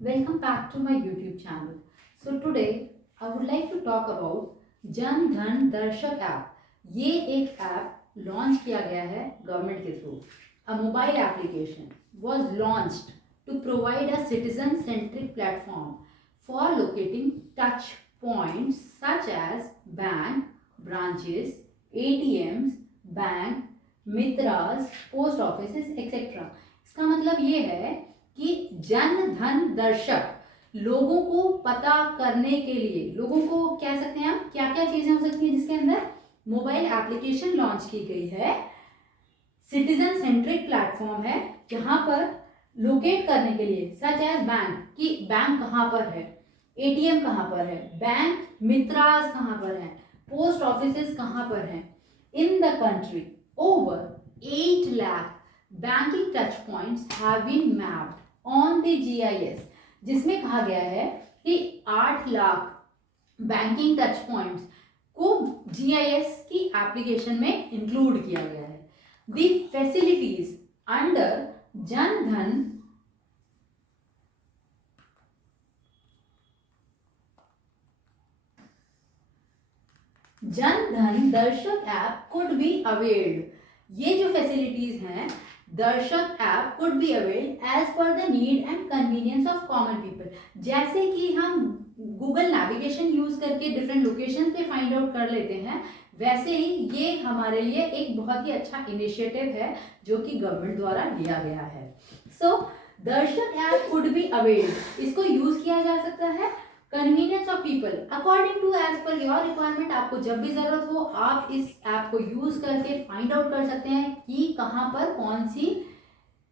Welcome back to my YouTube channel. So today I would like to talk about Jan Dhan दर्शक app. ये एक app launch किया गया है गवर्नमेंट के through. A mobile application was launched to provide a citizen-centric platform for locating touch points such as bank, branches, ATMs, bank, mitras, post offices, etc. इसका मतलब ये है कि जन धन दर्शक लोगों को पता करने के लिए, लोगों को कह सकते हैं आप क्या क्या चीजें हो सकती हैं जिसके अंदर मोबाइल एप्लीकेशन लॉन्च की गई है. सिटीजन सेंट्रिक प्लेटफॉर्म है जहां पर लोकेट करने के लिए सच एज बैंक कि बैंक कहां पर है, एटीएम कहां पर है, बैंक मित्रास कहां पर है, पोस्ट ऑफिसेस कहां पर है. In the country over 8 lakh banking touch points have been mapped on the GIS, जिसमें कहा गया है कि 8 लाख बैंकिंग टच पॉइंट्स को GIS की एप्लीकेशन में इंक्लूड किया गया है. The facilities under Jan Dhan दर्शक ऐप कुड बी अवेल्ड. ये जो फैसिलिटीज हैं Darshak app could be availed as per the need and convenience of common people. जैसे कि हम गूगल नेविगेशन यूज करके डिफरेंट लोकेशन पे फाइंड आउट कर लेते हैं, वैसे ही ये हमारे लिए एक बहुत ही अच्छा इनिशिएटिव है जो कि गवर्नमेंट द्वारा लिया गया है. So Darshak app could be availed, इसको यूज किया जा सकता है. Convenience of people according to as per your requirement, आपको जब भी जरूरत हो आप इस ऐप को यूज करके फाइंड आउट कर सकते हैं कि कहाँ पर कौन सी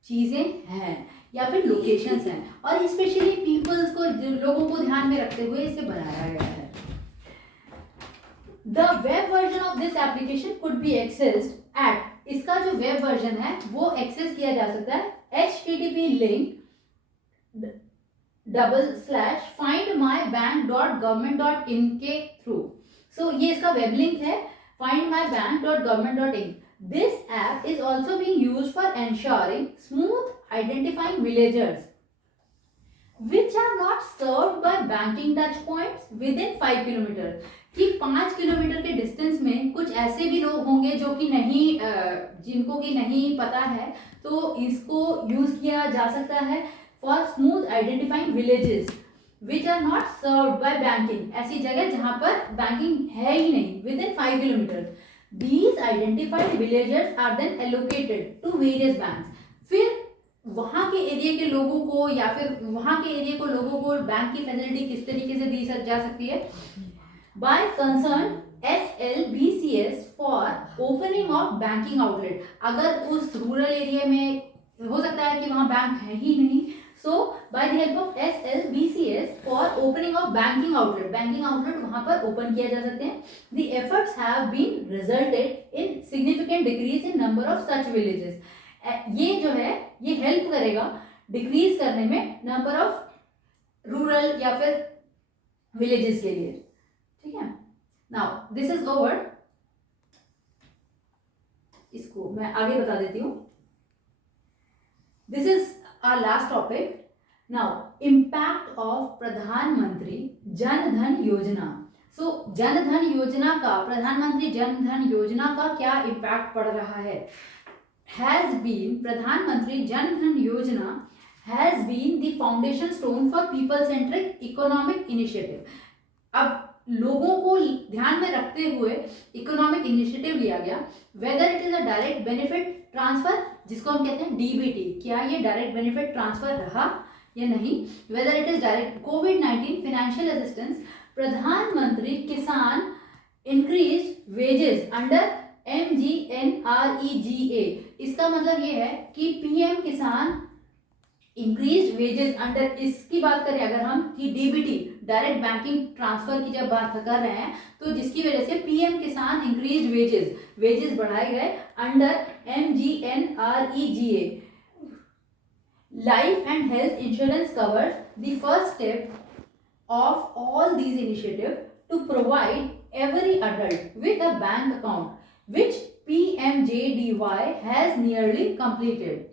चीजें हैं या फिर लोकेशंस हैं. और स्पेशली पीपल्स को, लोगों को ध्यान में रखते हुए इसे बनाया गया है. The web version of this application could be accessed at, इसका जो वेब वर्जन है वो एक्सेस किया जा सकता है http लिंक /findmybank.government.in के थ्रू. सो ये इसका वेब लिंक है findmybank.government.in. This app is also being used for ensuring smooth identifying villagers which are not served by banking touch points within 5 kilometre. कि 5 किलोमीटर के डिस्टेंस में कुछ ऐसे भी लोग होंगे जो कि नहीं, जिनको कि नहीं पता है, तो इसको यूज किया जा सकता है for smooth identifying villages which are not served by banking. ऐसी जगह जहां पर बैंकिंग है ही नहीं within 5 kilometre. These identified villagers are then allocated to various banks. फिर वहां के एरिया के लोगों को या फिर वहां के एरिया को लोगों को बैंक की फैसिलिटी किस तरीके से दी जा सकती है. By concern SLBCS for opening of banking outlet. अगर उस रूरल एरिया में हो सकता है कि वहां बैंक है ही नहीं, so by the help of SLBCS for opening of banking outlet वहां पर ओपन किया जा सकते हैं. The efforts have been resulted in significant decrease in number of such villages. ये जो है ये हेल्प करेगा डिक्रीज करने में नंबर ऑफ रूरल या फिर विलेजेस के लिए. ठीक है. Now this is over. इसको मैं आगे बता देती हूँ. This is our last topic. Now impact of प्रधानमंत्री जन धन योजना. So जन धन योजना का, प्रधानमंत्री जन धन योजना का क्या इम्पैक्ट पड़ रहा है. has been प्रधानमंत्री जन धन योजना has been the foundation stone for people centric economic initiative. अब लोगों को ध्यान में रखते हुए इकोनॉमिक इनिशिएटिव लिया गया. Whether it is a direct benefit transfer, जिसको हम कहते हैं DBT, क्या ये डायरेक्ट बेनिफिट ट्रांसफर रहा या नहीं. Whether it is direct covid financial assistance, प्रधानमंत्री किसान इंक्रीज वेजेस अंडर MGNREGA. इसका मतलब ये है कि PM किसान इंक्रीज वेजेस अंडर, इसकी बात करें अगर हम कि DBT डायरेक्ट बैंकिंग ट्रांसफर की जब बात कर रहे हैं तो जिसकी वजह से PM किसान इंक्रीज वेजेस बढ़ाए गए under MGNREGA. Life and health insurance covers the first step of all these initiative to provide every adult with a bank account which PMJDY has nearly completed.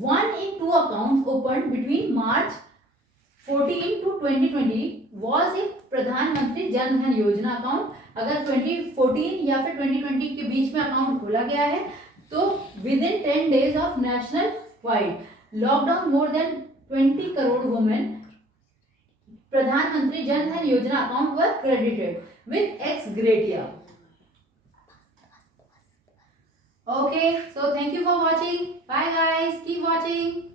1 in 2 accounts opened between March 14 to 2020 was a प्रधानमंत्री जन धन योजना account. अगर 2014 या फिर 2020 के बीच में account खोला गया है तो within 10 days of national wide lockdown more than 20 crore women प्रधानमंत्री जन धन योजना account were credited with ex gratia. Okay, so thank you for watching. Bye guys, keep watching.